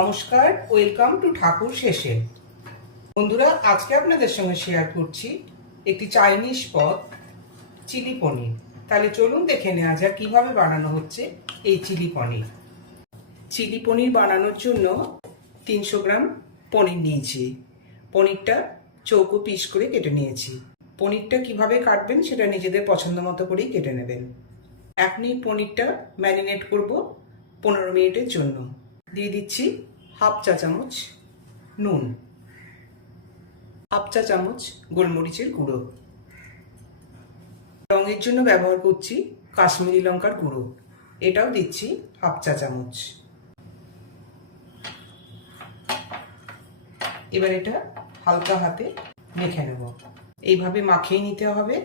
নমস্কার welcome to ঠাকুর শেষে। বন্ধুরা, আজকে আপনাদের সঙ্গে শেয়ার করছি একটি চাইনিজ পদ, চিলি পনির। তাহলে চলুন দেখে নেওয়া যাক কীভাবে বানানো হচ্ছে এই চিলি পনির। চিলি পনির বানানোর জন্য তিনশো গ্রাম পনির নিয়েছি। পনিরটা চৌকো পিস করে কেটে নিয়েছি। পনিরটা কীভাবে কাটবেন সেটা নিজেদের পছন্দ মতো করেই কেটে নেবেন। এখনই পনিরটা ম্যারিনেট করব পনেরো মিনিটের জন্য। দিয়ে দিচ্ছি হাফ চা চামচ নুন, হাফ চা চামচ গোলমরিচের গুঁড়ো। রঙের জন্য ব্যবহার করছি কাশ্মীরি লঙ্কার গুঁড়ো। এটাও দিচ্ছি হাফ চা চামচ। এবার এটা হালকা হাতে মেখে নেব। এইভাবে মাখিয়ে নিতে হবে।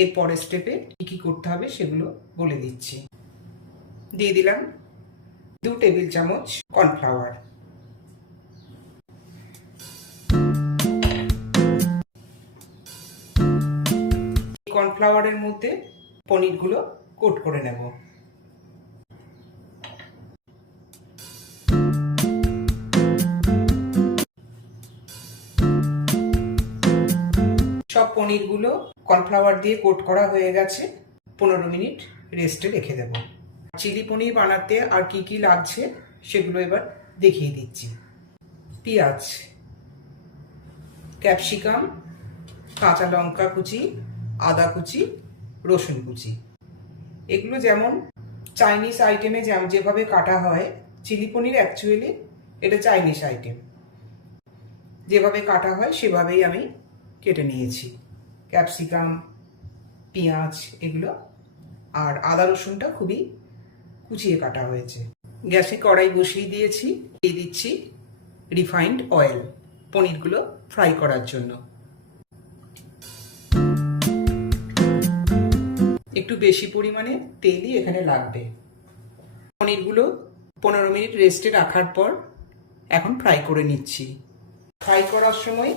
এর পরের স্টেপে কী কী করতে হবে সেগুলো বলে দিচ্ছি। দিয়ে দিলাম দু টেবিল চামচ কর্নফ্লাওয়ার। কর্নফ্লাওয়ারের মধ্যে পনিরগুলো কোট করে নেব। সব পনিরগুলো কর্নফ্লাওয়ার দিয়ে কোট করা হয়ে গেছে। পনেরো মিনিট রেস্টে রেখে দেব। চিলি পনির বানাতে আর কি কি লাগছে সেগুলো এবার দেখিয়ে দিচ্ছি। পেঁয়াজ, ক্যাপসিকাম, কাঁচা লঙ্কা কুচি, আদা কুচি, রসুন কুচি। এগুলো যেমন চাইনিজ আইটেমে যেমন যেভাবে কাটা হয়, চিলি পনির অ্যাকচুয়ালি এটা চাইনিজ আইটেম। যেভাবে কাটা হয় সেভাবেই আমি কেটে নিয়েছি। ক্যাপসিকাম, পেঁয়াজ এগুলো আর আদা রসুনটা খুবই কুচিয়ে কাটা হয়েছে। গ্যাসে কড়াই বসিয়ে দিয়েছি, দিয়ে দিচ্ছি রিফাইন্ড অয়েল পনিরগুলো ফ্রাই করার জন্য। একটু বেশি পরিমাণে তেলই এখানে লাগবে। পনিরগুলো পনেরো মিনিট রেস্টে রাখার পর এখন ফ্রাই করে নিচ্ছি। ফ্রাই করার সময়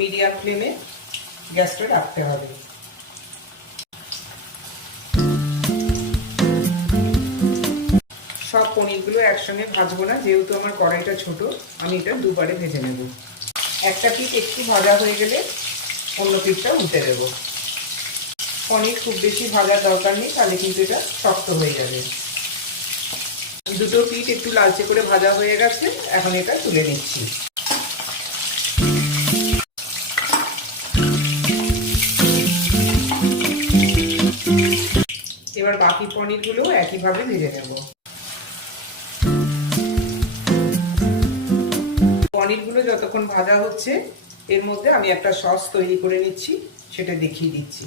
মিডিয়াম ফ্লেমে গ্যাসটা রাখতে হবে। পনিরগুলো একসঙ্গে ভাজবো না, যেহেতু আমার কড়াইটা ছোট, আমি এটা দুবারে ভেজে নেব। একটা পিঠ একটু ভাজা হয়ে গেলে অন্য পিঠটা উঠে দেব। পনির খুব বেশি ভাজার দরকার নেই, তাহলে কিন্তু এটা শক্ত হয়ে যাবে। দুটো পিঠ একটু লালচে করে ভাজা হয়ে গেছে, এখন এটা তুলে নিচ্ছি। এবার বাকি পনিরগুলো একইভাবে ভেজে নেব। পনিরগুলো যতক্ষণ ভাজা হচ্ছে, এর মধ্যে আমি একটা সস তৈরি করে নিচ্ছি, সেটা দেখিয়ে দিচ্ছি।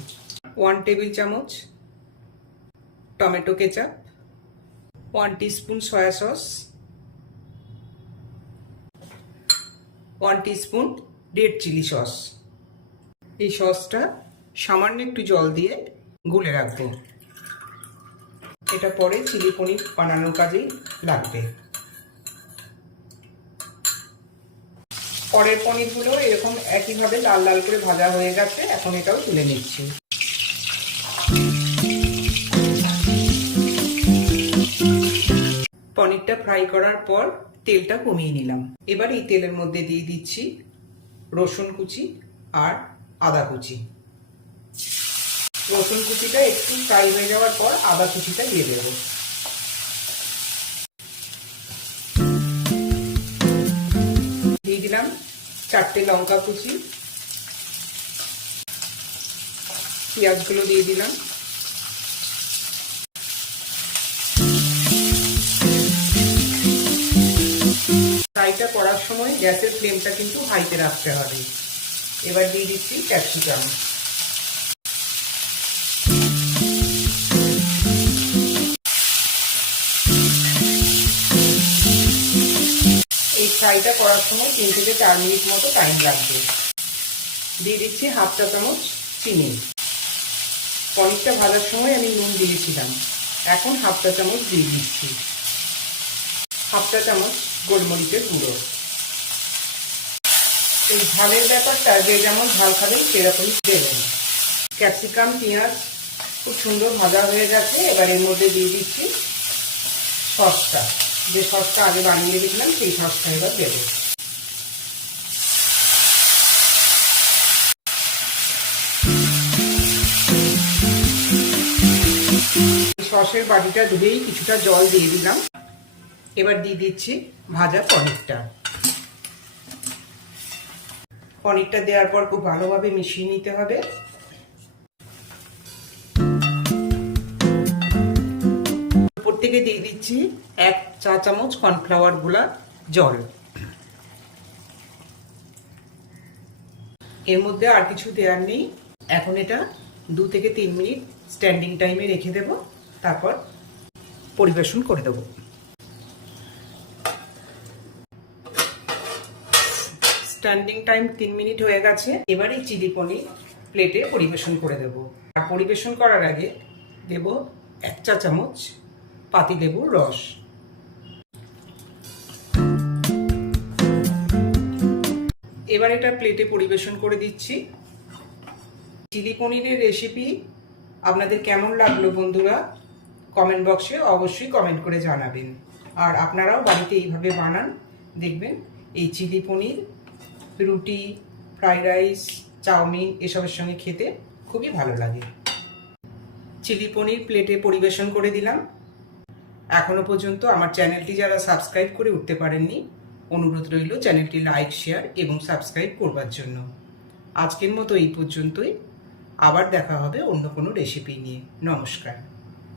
ওয়ান টেবিল চামচ tomato ketchup one teaspoon soya sauce one teaspoon red chilli sauce এই সসটা সামান্য একটু জল দিয়ে গুলে রাখব। এটা পরে চিলি পনির বানানোর কাজেই লাগবে। পরের পনিরগুলো এরকম একইভাবে লাল লাল করে ভাজা হয়ে গেছে, এখন এটাও তুলে নিচ্ছি। পনিরটা ফ্রাই করার পর তেলটা কমিয়ে নিলাম। এবার এই তেলের মধ্যে দিয়ে দিচ্ছি রসুন কুচি আর আদা কুচি। রসুন কুচিটা একটু ফ্রাই হয়ে যাওয়ার পর আদা কুচিটা দিয়ে দেব। চারটে লঙ্কা কুচি, পেঁয়াজগুলো দিয়ে দিলাম। ফ্রাইটা করার সময় গ্যাসের ফ্লেমটা কিন্তু হাইতে রাখতে হবে। এবার দিয়ে দিচ্ছি ক্যাপসিকাম। ফ্রাইটা করার সময় তিন থেকে চার মিনিট মতো টাইম লাগবে। দিয়ে দিচ্ছি হাফ চা চামচ চিনি। পনিরটা ভাজার সময় আমি নুন দিয়েছিলাম। এখন হাফ চা চামচ দিয়ে দিচ্ছি। হাফ চা চামচ গোলমরিচের গুঁড়ো। এই ঝালের ব্যাপারটা যে যেমন ঝাল খাবেন সেরকমই দেবেন। ক্যাপসিকাম, পেঁয়াজ খুব সুন্দর ভাজা হয়ে গেছে। এবার এর মধ্যে দিয়ে দিচ্ছি সসটা। যে সসটা আগে বানিয়ে রেখেছিলাম, সেই সসটা এবার দেবো। সসের বাটিটা ধুয়েই কিছুটা জল দিয়ে দিলাম। এবার দিয়ে দিচ্ছি ভাজা পনিরটা। পনিরটা দেওয়ার পর খুব ভালোভাবে মিশিয়ে নিতে হবে। থেকে দিয়ে দিচ্ছি এক চা চামচ কর্নফ্লাওয়ারগুলা জল। এর মধ্যে আর কিছু দেওয়ার নেই। এখন এটা দু থেকে তিন মিনিট স্ট্যান্ডিং টাইমে রেখে দেব। তারপর পরিবেশন করে দেব। স্ট্যান্ডিং টাইম তিন মিনিট হয়ে গেছে। এবার চিলি পনির প্লেটে পরিবেশন করে দেব। আর পরিবেশন করার আগে দেব এক চা চামচ পাতি লেবুর রস। এবার এটা প্লেটে পরিবেশন করে দিচ্ছি। চিলি পনিরের রেসিপি আপনাদের কেমন লাগল বন্ধুরা? কমেন্ট বক্সে অবশ্যই কমেন্ট করে জানাবেন। আর আপনারাও বাড়িতে এইভাবে বানান, দেখবেন এই চিলি পনির, রুটি ফ্রাইড রাইস চাউমিন এসবের সঙ্গে খেতে খুবই ভালো লাগে। চিলি পনির প্লেটে পরিবেশন করে দিলাম। এখনও পর্যন্ত আমার চ্যানেলটি যারা সাবস্ক্রাইব করে উঠতে পারেননি, অনুরোধ রইল চ্যানেলটি লাইক, শেয়ার এবং সাবস্ক্রাইব করবার জন্য। আজকের মতো এই পর্যন্তই। আবার দেখা হবে অন্য কোনো রেসিপি নিয়ে। নমস্কার।